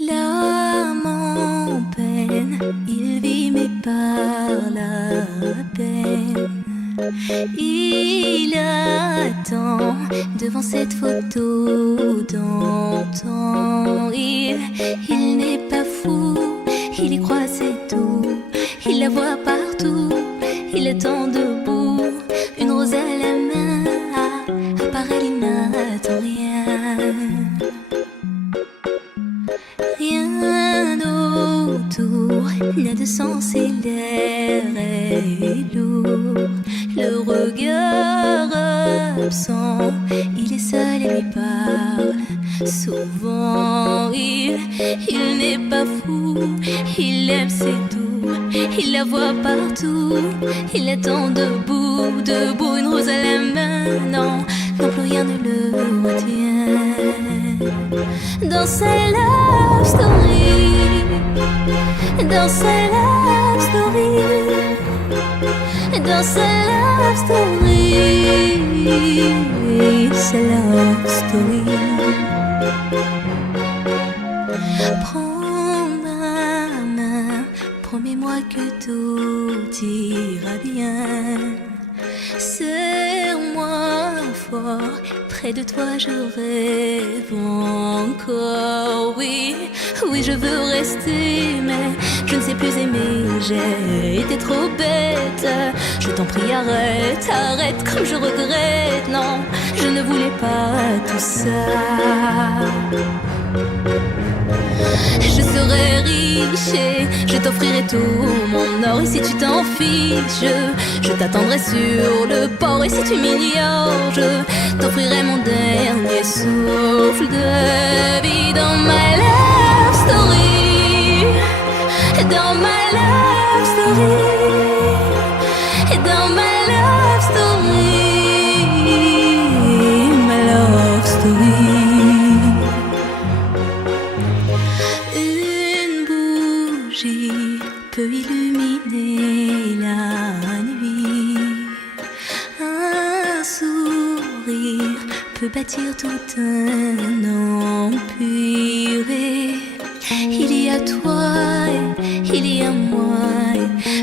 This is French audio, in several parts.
L'âme en peine, il vit mais par la peine. Il attend devant cette photo d'antan. Il n'est pas fou, il y croit c'est tout. Il la voit partout, il attend debout. Une rose à la main, à part elle il n'attend rien. Rien autour n'a de sens et l'air est lourd. Le regard absent, il est seul et lui parle souvent. Il n'est pas fou, il aime c'est tout. Il la voit partout, il attend debout, debout, une rose à la main. Non, non plus rien ne le retient. Dans sa love story, dans sa love story, dans sa love story, sa love story. Prends ma main, promets-moi que tout ira bien. Serre-moi fort, près de toi je rêve encore. Oui, oui je veux rester, mais je ne sais plus aimer. J'ai été trop bête. Je t'en prie arrête, arrête comme je regrette. Non, je ne voulais pas tout ça. Je serai riche et je t'offrirai tout mon or. Et si tu t'en fiches, je t'attendrai sur le port. Et si tu m'ignores, je t'offrirai mon dernier souffle de vie. Dans ma love story, dans ma love story, dans ma love story, ma love story. Peut illuminer la nuit. Un sourire peut bâtir tout un empire. Il y a toi et il y a moi.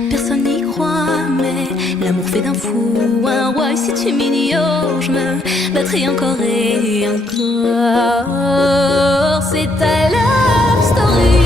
Personne n'y croit, mais l'amour fait d'un fou un roi. Et si tu m'ignores, je me battrai encore et encore. C'est ta love story.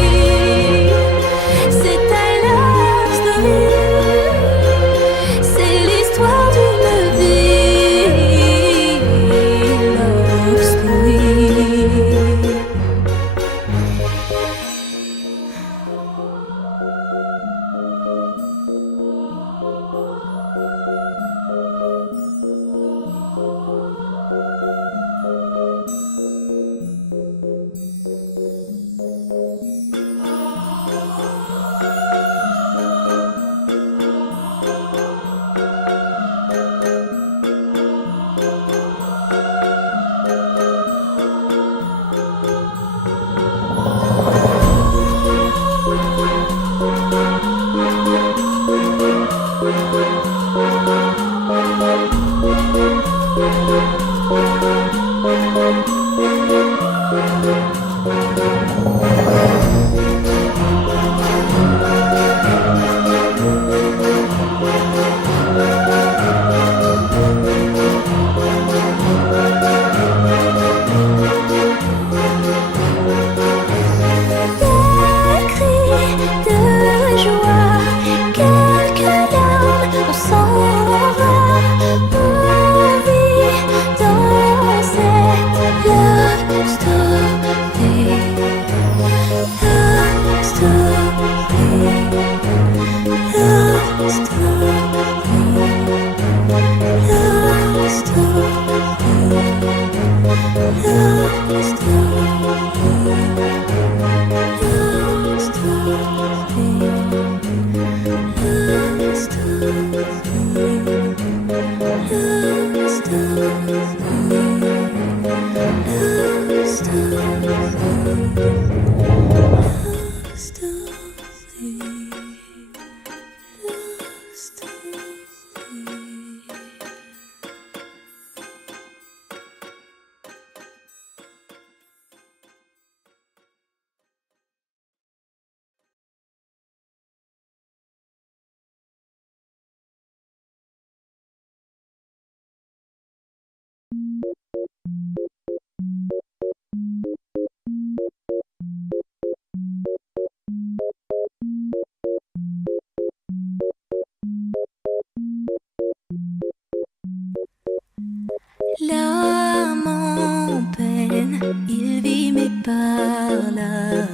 L'âme en peine, il vit mais par la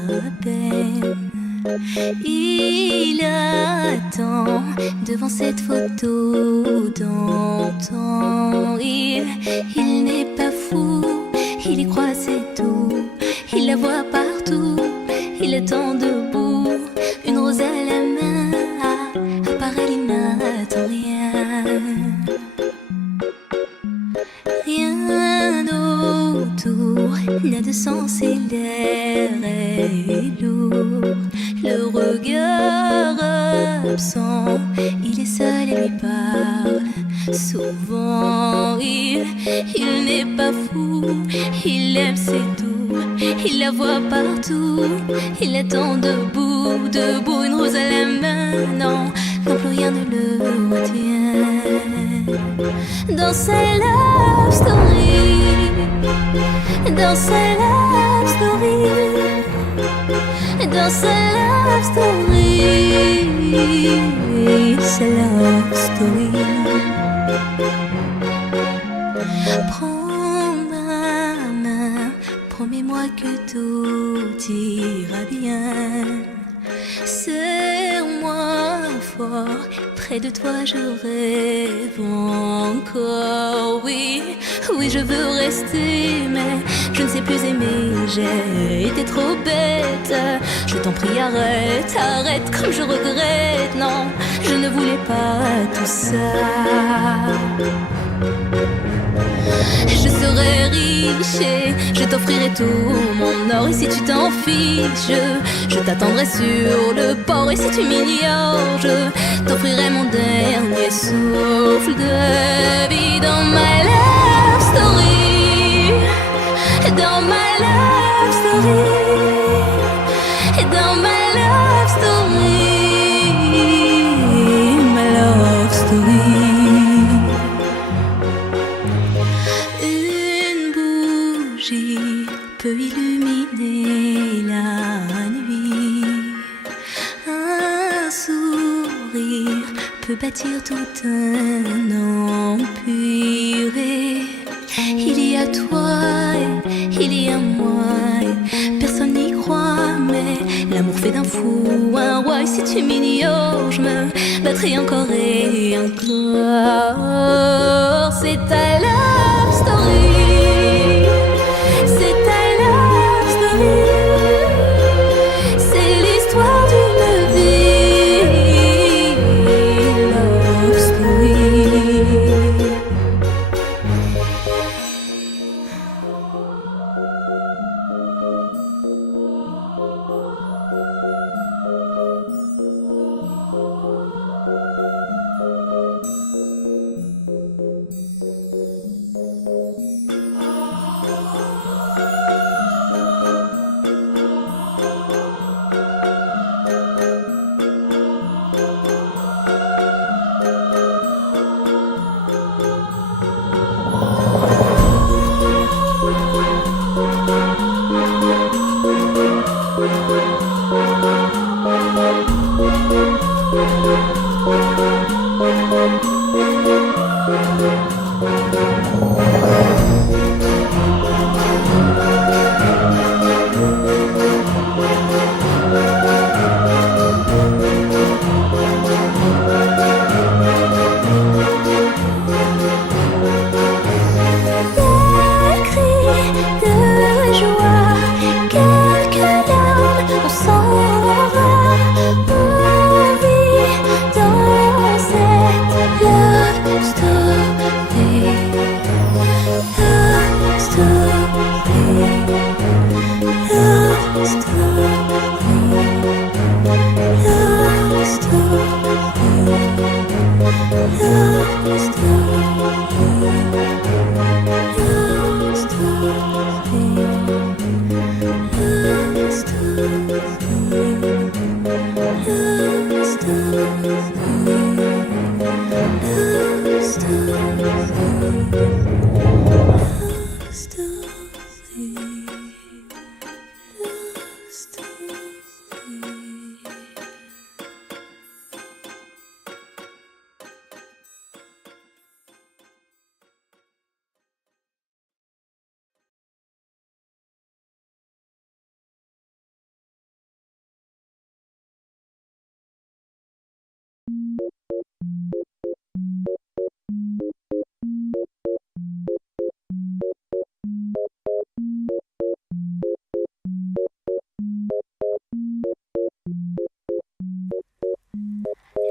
peine. Il attend devant cette photo d'antan. Il n'est pas fou, il y croit c'est tout. Il la voit partout, il attend debout. Une rose à la main, à part elle il n'attend rien. Rien autour n'a de sens et l'air est lourd. Le regard absent, il est seul et lui parle souvent. Il n'est pas fou, il aime c'est tout. Il la voit partout, il attend debout, debout, une rose à la main. Non, non plus rien ne le retient. Dans sa love story, dans sa love story, dans sa love story, sa love story. Prends ma main, promets-moi que tout ira bien. Serre-moi fort, près de toi je rêve encore. Oui, oui je veux rester, mais je ne sais plus aimer. J'ai été trop bête. Je t'en prie arrête, arrête comme je regrette. Non, je ne voulais pas tout ça. Je serai riche et je t'offrirai tout mon or. Et si tu t'en fiches, je t'attendrai sur le port. Et si tu m'ignores, je t'offrirai mon dernier souffle de vie. Dans ma love story, dans ma love story, dans ma love story, ma love story. Peut illuminer la nuit. Un sourire peut bâtir tout un empire. Il y a toi et il y a moi. Personne n'y croit, mais l'amour fait d'un fou un roi. Et si tu m'ignores, je me battrai encore et encore. C'est ta love story.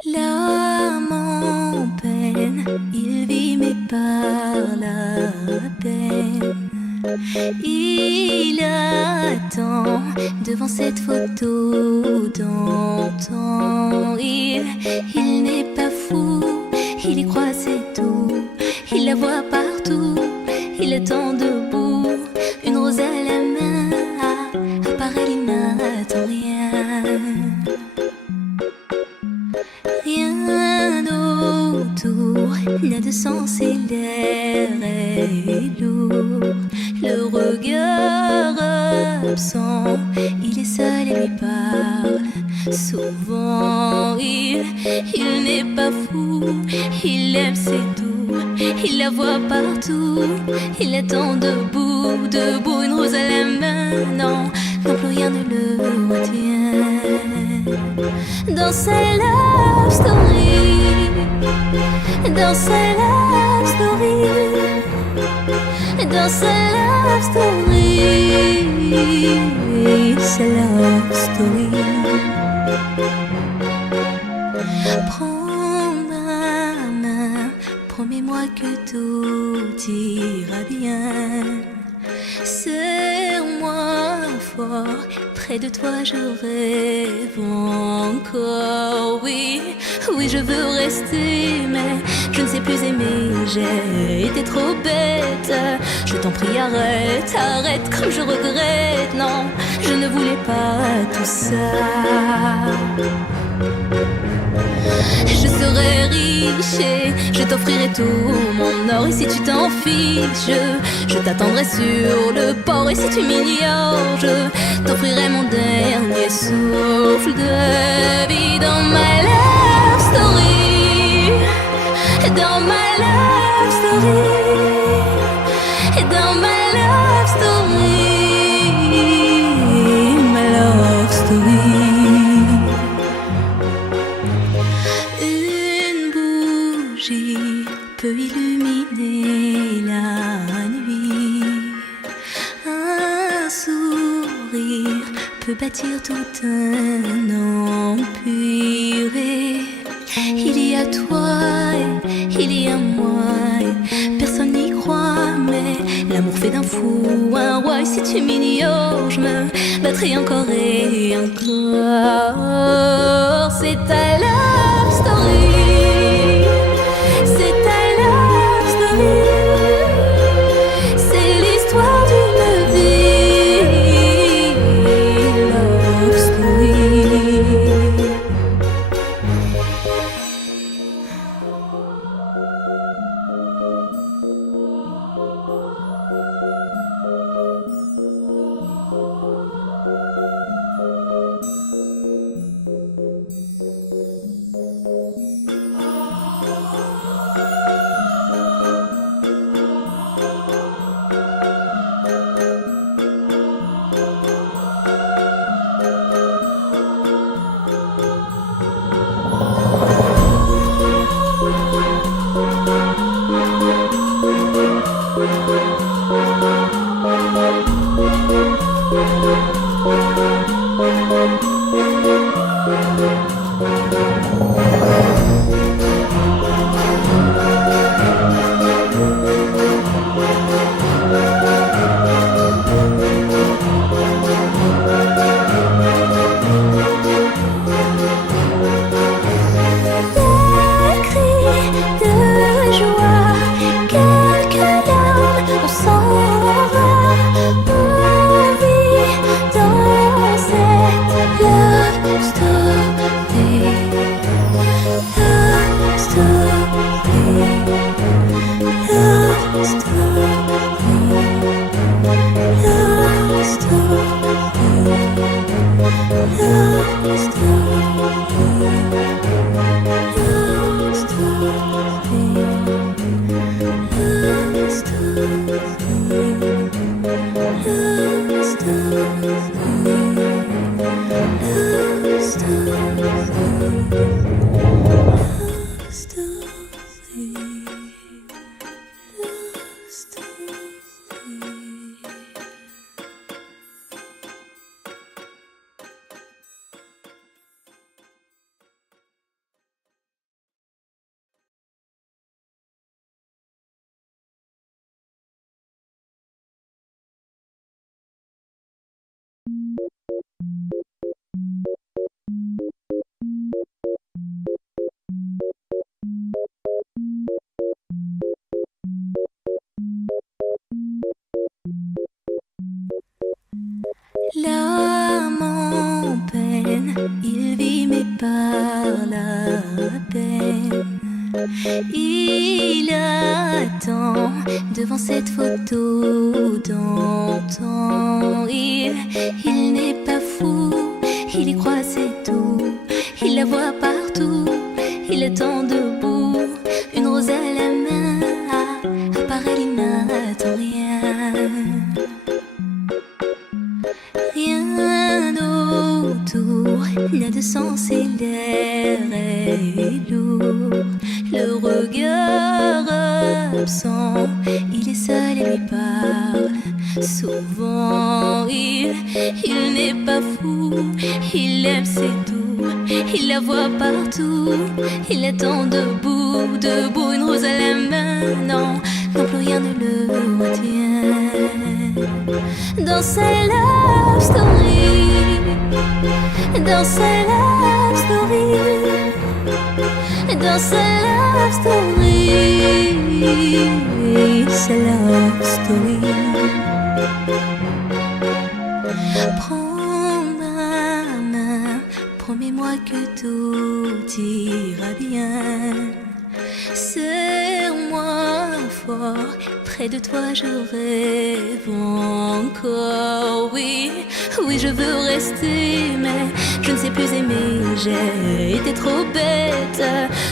L'âme en peine, il vit mais par la peine. Il attend devant cette photo d'antan. Il n'est pas fou, il y croit c'est tout. Il la voit partout, il attend debout. Une rose à la main, à part elle il n'attend rien. Rien autour n'a de sens et l'air est lourd. Le regard absent, il est seul et lui parle souvent. Il n'est pas fou, il aime c'est tout. Il la voit partout, il attend debout, debout, une rose à la main. Non, non plus rien ne le retient. Dans sa love story, dans sa love story, dans sa love story, sa love story. Prends ma main, promets-moi que tout ira bien. Serre-moi fort, près de toi je rêve encore. Oui, oui je veux rester, mais je ne sais plus aimer. J'ai été trop bête. Je t'en prie arrête, arrête comme je regrette. Non, je ne voulais pas tout ça. Je serai riche et je t'offrirai tout mon or. Et si tu t'en fiches, je t'attendrai sur le port. Et si tu m'ignores, je t'offrirai mon dernier souffle de vie. Dans ma love story, dans ma love story, dans ma love story, ma love story. Peut illuminer la nuit. Un sourire peut bâtir tout un empire. Il y a toi et il y a moi. Personne n'y croit, mais l'amour fait d'un fou un roi. Et si tu m'ignores, je me battrai encore et encore. C'est ta love story. Il attend devant cette photo d'antan. Il n'est pas fou, il y croit, c'est tout. Il la voit partout, il attend debout, une rose à la main. À part elle, il n'attend rien. Rien autour n'a de sens et l'air est lourd. Le regard absent, il est seul et lui parle souvent. Il n'est pas fou, il aime, c'est tout. Il la voit partout, il attend debout, debout, une rose à la main. Non, non, plus rien ne le retient. Dans sa love story, dans sa love story, dans sa love story, sa love story. Prends ma main, promets-moi que tout ira bien. Serre-moi fort, près de toi je rêve encore. Oui, oui, je veux rester, mais je ne sais plus aimer. J'ai été trop bête.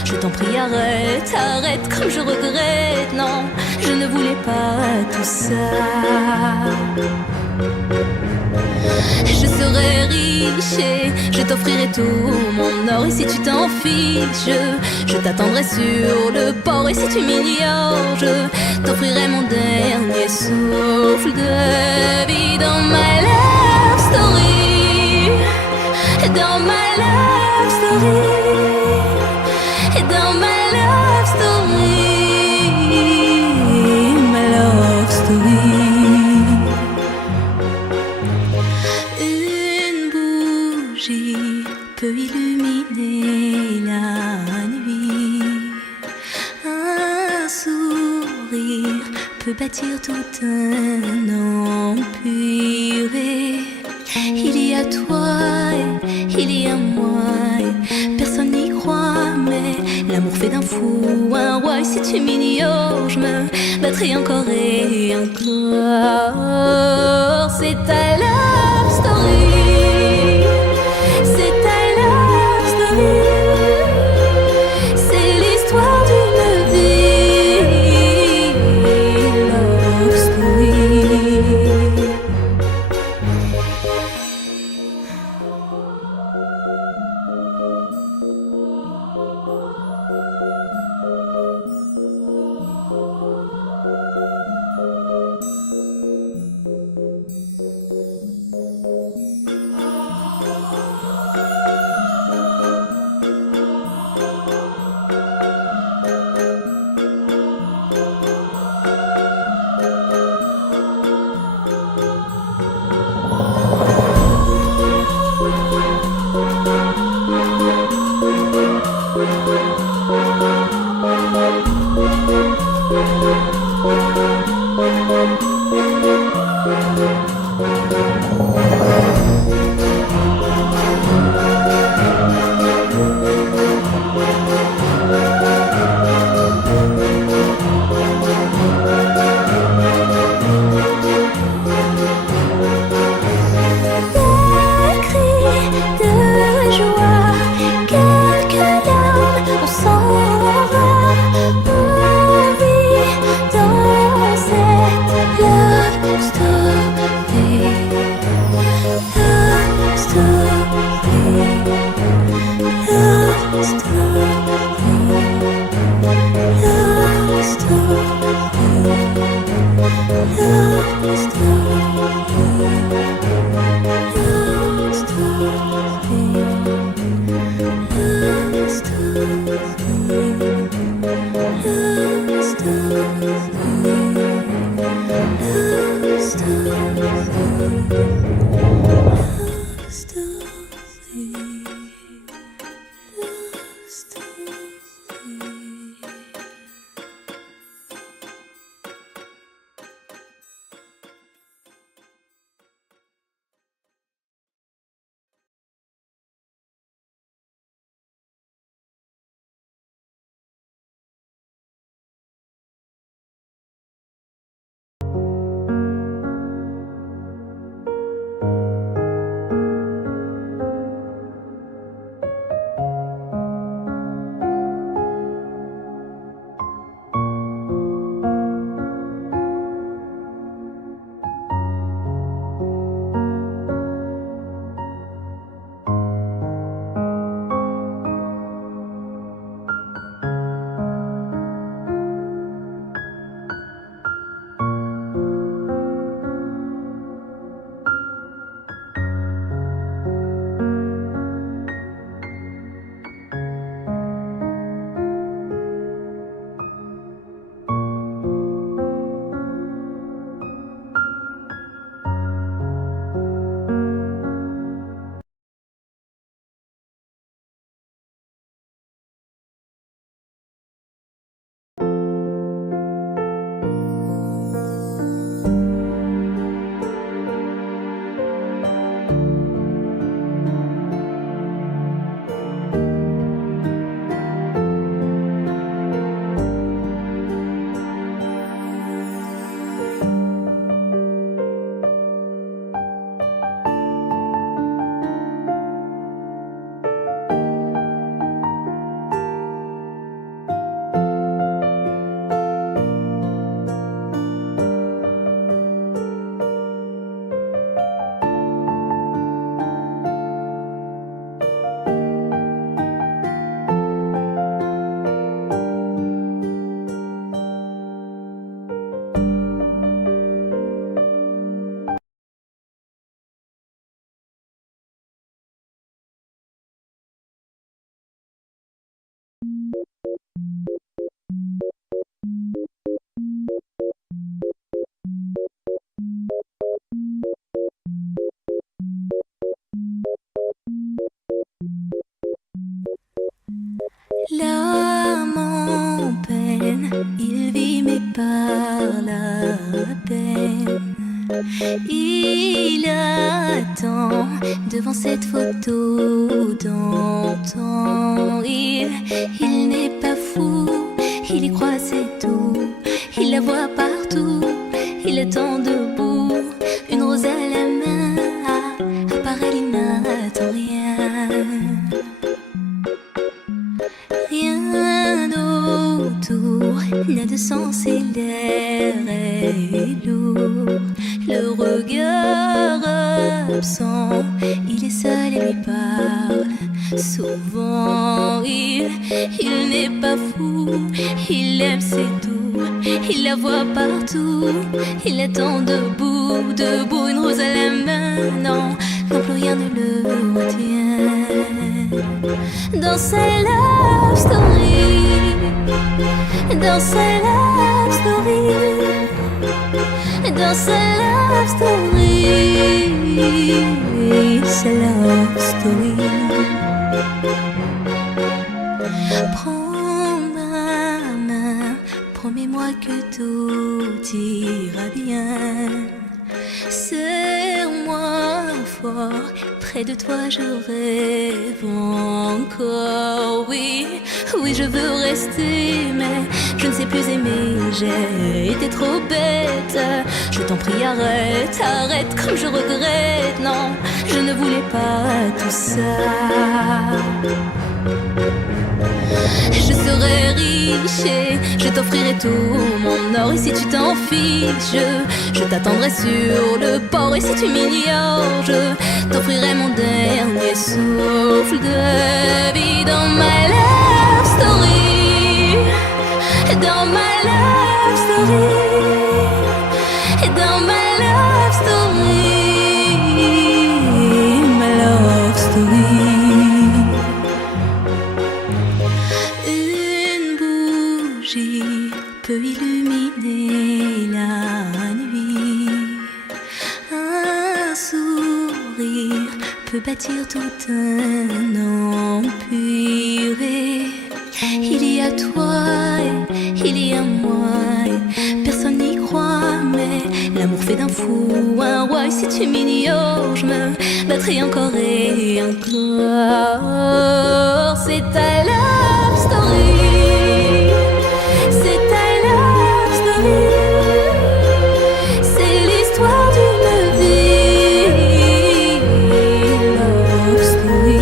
Je t'en prie, arrête, arrête, comme je regrette. Non, je ne voulais pas tout ça. Je serai riche et je t'offrirai tout mon or. Et si tu t'en fiches, je t'attendrai sur le port. Et si tu m'ignores, je t'offrirai mon dernier souffle de vie. Dans ma love story, dans ma love story, dans ma love story, ma love story. Peut illuminer la nuit. Un sourire peut bâtir tout un empire. Il y a toi et il y a moi. Personne n'y croit, mais l'amour fait d'un fou un roi. Et si tu m'ignores, je me battrai encore et encore. C'est ta love story. C'est l'histoire d'une vie. Love story. L'âme en peine, il vit mais par la peine. Il attend devant cette photo d'antan. Il n'est pas fou, il y croit c'est tout. Il la voit partout, il attend debout. Une rose à la main, à part elle il n'attend rien. Rien autour n'a de sens et l'air est lourd. Le regard absent, il est seul et lui parle souvent. Il n'est pas fou, il aime c'est tout. Il la voit partout, il attend debout, debout. Une rose à la main, non, non plus rien ne le retient. Dans sa love story, dans sa love story, dans sa love story, sa love story. Prends ma main, promets-moi que tout ira bien. Serre-moi fort, près de toi je rêve encore. Oui, oui je veux rester, mais je ne sais plus aimer. J'ai été trop bête. Je t'en prie arrête, arrête comme je regrette. Non, je ne voulais pas tout ça. Je serai riche et je t'offrirai tout mon or. Et si tu t'en fiches, je t'attendrai sur le port. Et si tu m'ignores, je t'offrirai mon dernier souffle de vie. Dans ma love story, dans ma love story, dans ma love story, ma love story. Peut illuminer la nuit. Un sourire peut bâtir tout un empire. Il y a toi et il y a moi. Et personne n'y croit, mais l'amour fait d'un fou un roi. Et si tu m'ignores, je me battrai encore et encore. C'est ta love story. C'est l'histoire d'une vie, love story.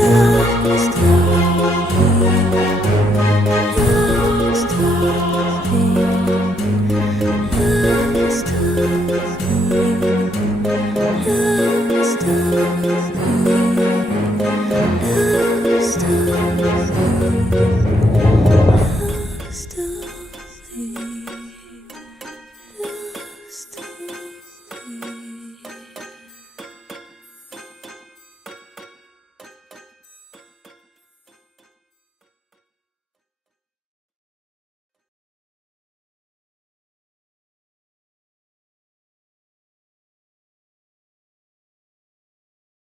Love story.